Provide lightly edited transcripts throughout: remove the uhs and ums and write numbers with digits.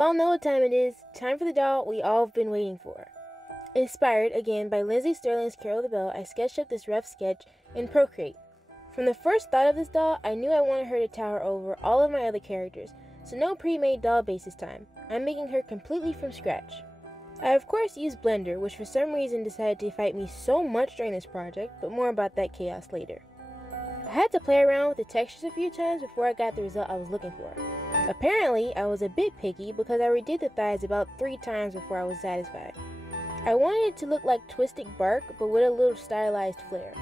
Y'all know what time it is. Time for the doll we all have been waiting for. Inspired, again, by Lindsay Sterling's Carol the Bell, I sketched up this rough sketch in Procreate. From the first thought of this doll, I knew I wanted her to tower over all of my other characters, so no pre-made doll base this time. I'm making her completely from scratch. I of course used Blender, which for some reason decided to fight me so much during this project, but more about that chaos later. I had to play around with the textures a few times before I got the result I was looking for. Apparently, I was a bit picky because I redid the thighs about 3 times before I was satisfied. I wanted it to look like twisted bark, but with a little stylized flair.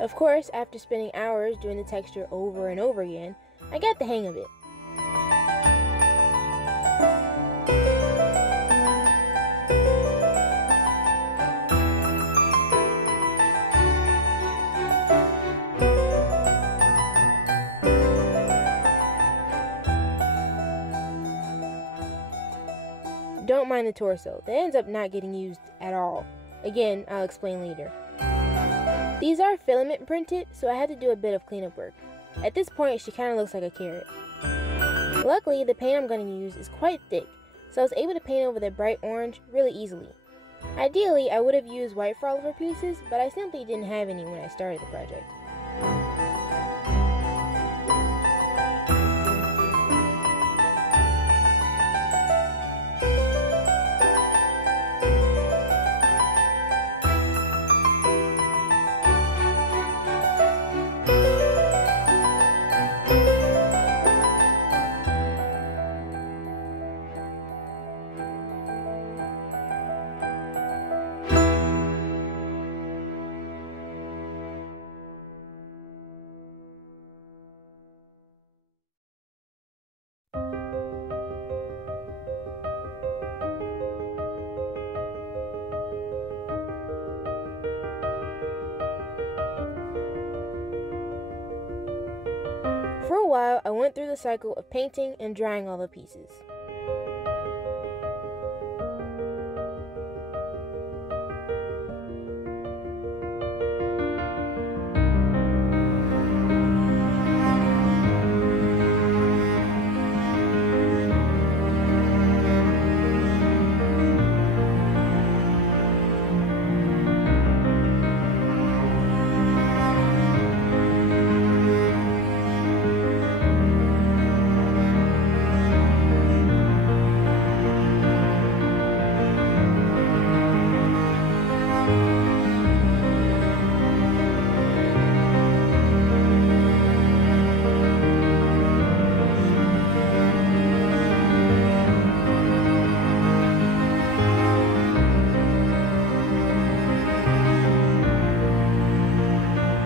Of course, after spending hours doing the texture over and over again, I got the hang of it. Don't mind the torso, that ends up not getting used at all. Again, I'll explain later. These are filament printed, so I had to do a bit of cleanup work. At this point, she kind of looks like a carrot. Luckily, the paint I'm going to use is quite thick, so I was able to paint over the bright orange really easily. Ideally, I would have used white for all of her pieces, but I simply didn't have any when I started the project. For a while, I went through the cycle of painting and drying all the pieces.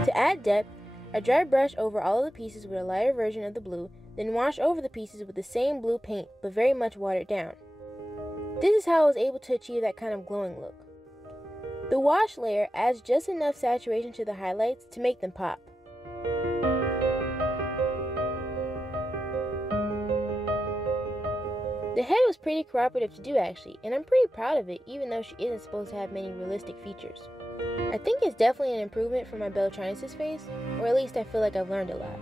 To add depth, I dry brush over all of the pieces with a lighter version of the blue, then wash over the pieces with the same blue paint, but very much watered down. This is how I was able to achieve that kind of glowing look. The wash layer adds just enough saturation to the highlights to make them pop. The head was pretty cooperative to do actually, and I'm pretty proud of it even though she isn't supposed to have many realistic features. I think it's definitely an improvement from my Bellatrix's face, or at least I feel like I've learned a lot.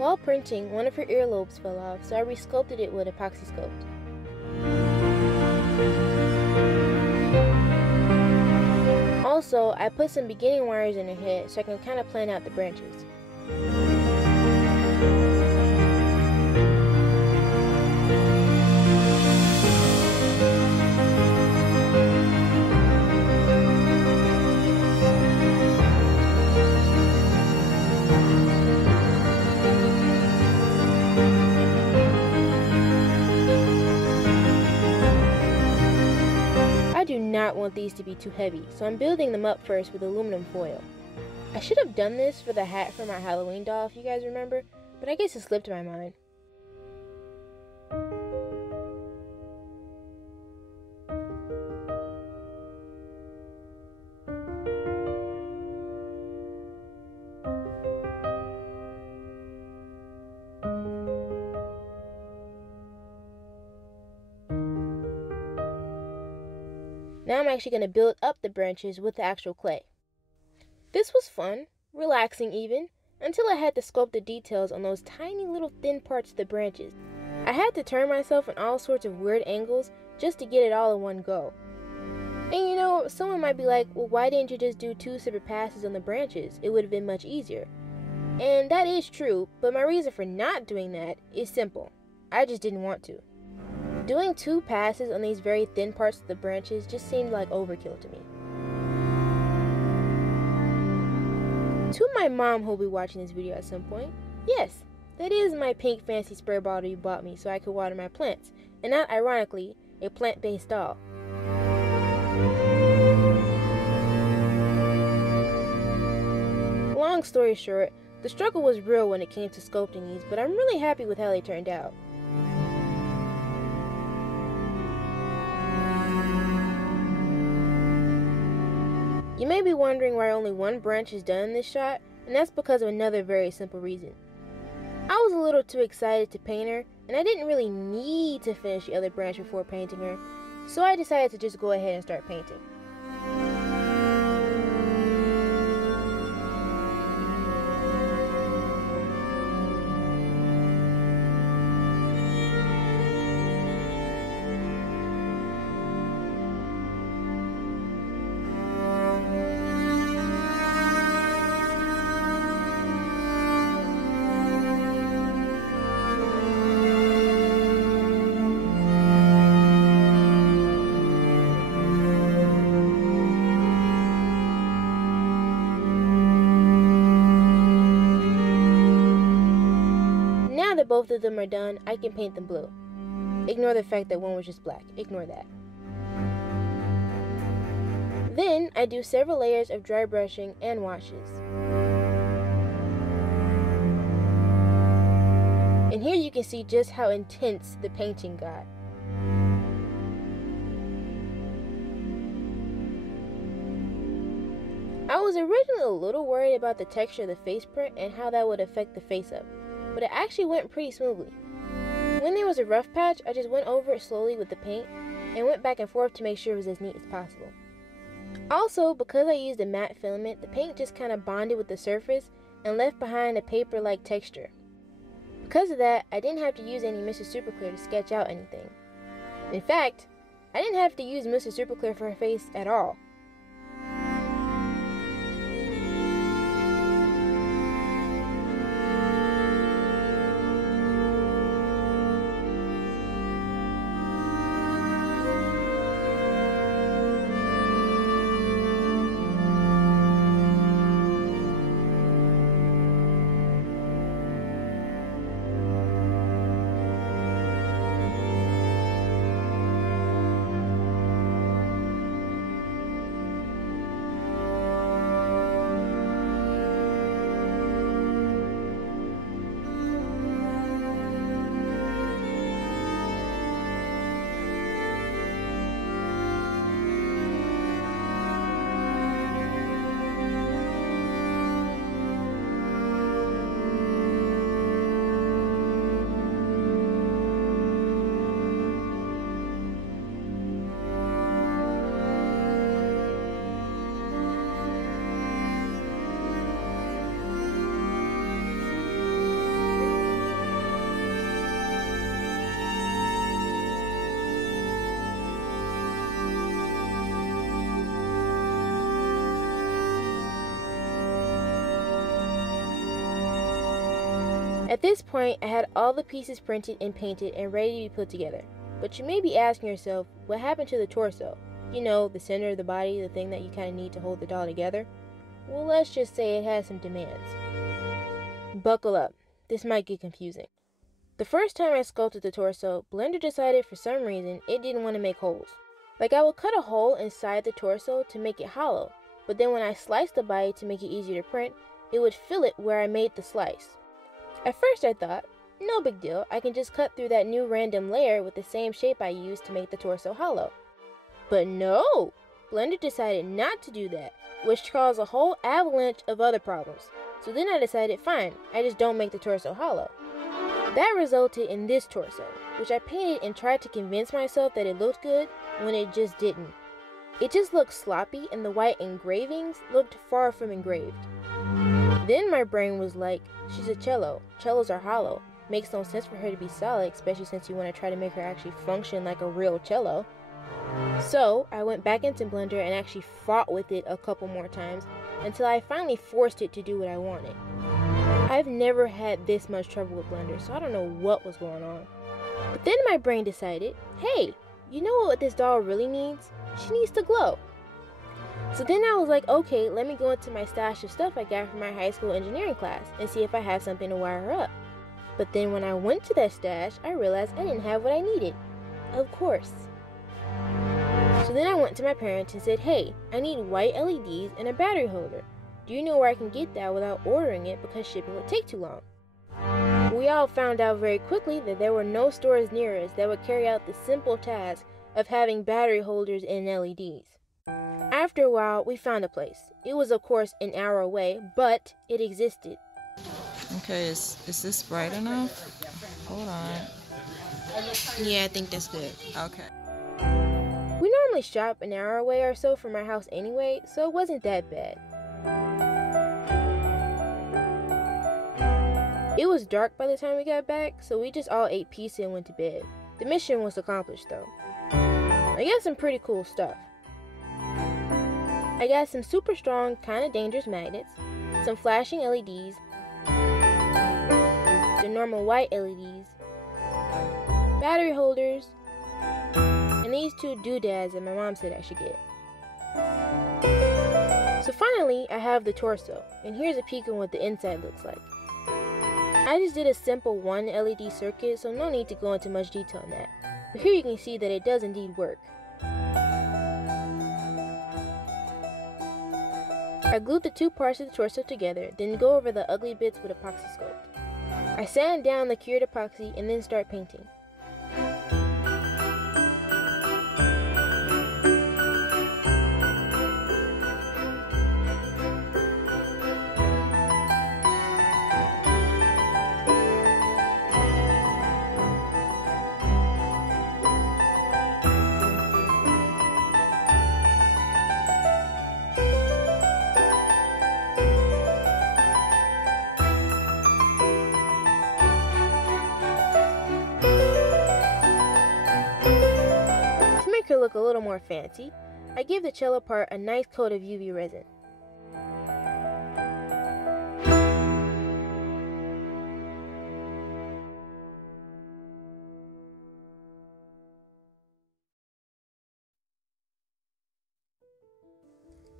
While printing, one of her earlobes fell off, so I resculpted it with epoxy sculpt. Also, I put some beginning wires in her head so I can kind of plan out the branches. I do not want these to be too heavy, so I'm building them up first with aluminum foil. I should have done this for the hat for my Halloween doll if you guys remember, but I guess it slipped my mind. Now I'm actually going to build up the branches with the actual clay. This was fun, relaxing even, until I had to sculpt the details on those tiny little thin parts of the branches. I had to turn myself in all sorts of weird angles just to get it all in one go. And you know, someone might be like, well, why didn't you just do 2 separate passes on the branches? It would have been much easier. And that is true, but my reason for not doing that is simple. I just didn't want to. Doing 2 passes on these very thin parts of the branches just seemed like overkill to me. To my mom who'll be watching this video at some point, yes, that is my pink fancy spray bottle you bought me so I could water my plants, and not ironically, a plant-based doll. Long story short, the struggle was real when it came to sculpting these, but I'm really happy with how they turned out. You may be wondering why only 1 branch is done in this shot, and that's because of another very simple reason. I was a little too excited to paint her, and I didn't really need to finish the other branch before painting her, so I decided to just go ahead and start painting. Now that both of them are done, I can paint them blue. Ignore the fact that one was just black. Ignore that. Then I do several layers of dry brushing and washes. And here you can see just how intense the painting got. I was originally a little worried about the texture of the face print and how that would affect the face up, but it actually went pretty smoothly. When there was a rough patch, I just went over it slowly with the paint and went back and forth to make sure it was as neat as possible. Also, because I used a matte filament, the paint just kind of bonded with the surface and left behind a paper-like texture. Because of that, I didn't have to use any Mr. Super Clear to sketch out anything. In fact, I didn't have to use Mr. Super Clear for her face at all. At this point, I had all the pieces printed and painted and ready to be put together. But you may be asking yourself, what happened to the torso? You know, the center of the body, the thing that you kind of need to hold the doll together? Well, let's just say it has some demands. Buckle up. This might get confusing. The first time I sculpted the torso, Blender decided for some reason it didn't want to make holes. Like, I would cut a hole inside the torso to make it hollow, but then when I sliced the body to make it easier to print, it would fill it where I made the slice. At first I thought, no big deal, I can just cut through that new random layer with the same shape I used to make the torso hollow. But no! Blender decided not to do that, which caused a whole avalanche of other problems. So then I decided, fine, I just don't make the torso hollow. That resulted in this torso, which I painted and tried to convince myself that it looked good when it just didn't. It just looked sloppy and the white engravings looked far from engraved. Then my brain was like, she's a cello. Cellos are hollow. Makes no sense for her to be solid, especially since you want to try to make her actually function like a real cello. So I went back into Blender and actually fought with it a couple more times until I finally forced it to do what I wanted. I've never had this much trouble with Blender, so I don't know what was going on. But then my brain decided, hey, you know what this doll really needs? She needs to glow. So then I was like, okay, let me go into my stash of stuff I got from my high school engineering class and see if I have something to wire her up. But then when I went to that stash, I realized I didn't have what I needed. Of course. So then I went to my parents and said, hey, I need white LEDs and a battery holder. Do you know where I can get that without ordering it because shipping would take too long? We all found out very quickly that there were no stores near us that would carry out the simple task of having battery holders and LEDs. After a while, we found a place. It was of course an hour away, but it existed. Okay, is this bright enough? Hold on. Yeah, I think that's good. Okay. We normally shop an hour away or so from our house anyway, so it wasn't that bad. It was dark by the time we got back, so we just all ate pizza and went to bed. The mission was accomplished though. I got some pretty cool stuff. I got some super strong, kinda dangerous magnets, some flashing LEDs, the normal white LEDs, battery holders, and these two doodads that my mom said I should get. So finally, I have the torso, and here's a peek at what the inside looks like. I just did a simple one LED circuit, so no need to go into much detail on that. But here you can see that it does indeed work. I glued the two parts of the torso together, then go over the ugly bits with epoxy sculpt. I sand down the cured epoxy and then start painting. To look a little more fancy, I give the cello part a nice coat of UV resin.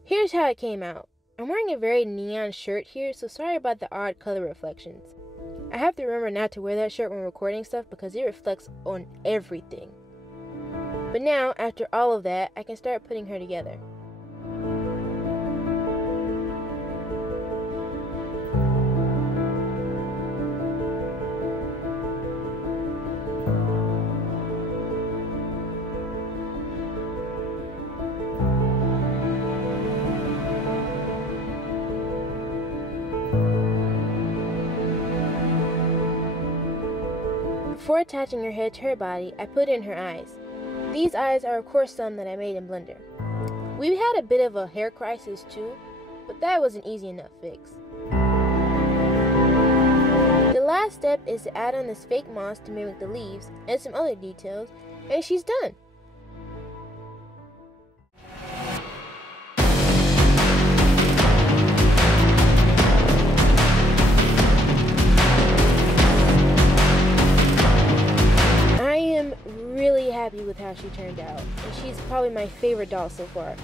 Here's how it came out. I'm wearing a very neon shirt here, so sorry about the odd color reflections. I have to remember not to wear that shirt when recording stuff because it reflects on everything. But now, after all of that, I can start putting her together. Before attaching her head to her body, I put in her eyes. These eyes are of course some that I made in Blender. We had a bit of a hair crisis too, but that was an easy enough fix. The last step is to add on this fake moss to mimic the leaves and some other details, and she's done. Really happy with how she turned out, and she's probably my favorite doll so far.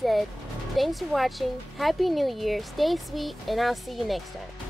said, thanks for watching, Happy New Year, stay sweet, and I'll see you next time.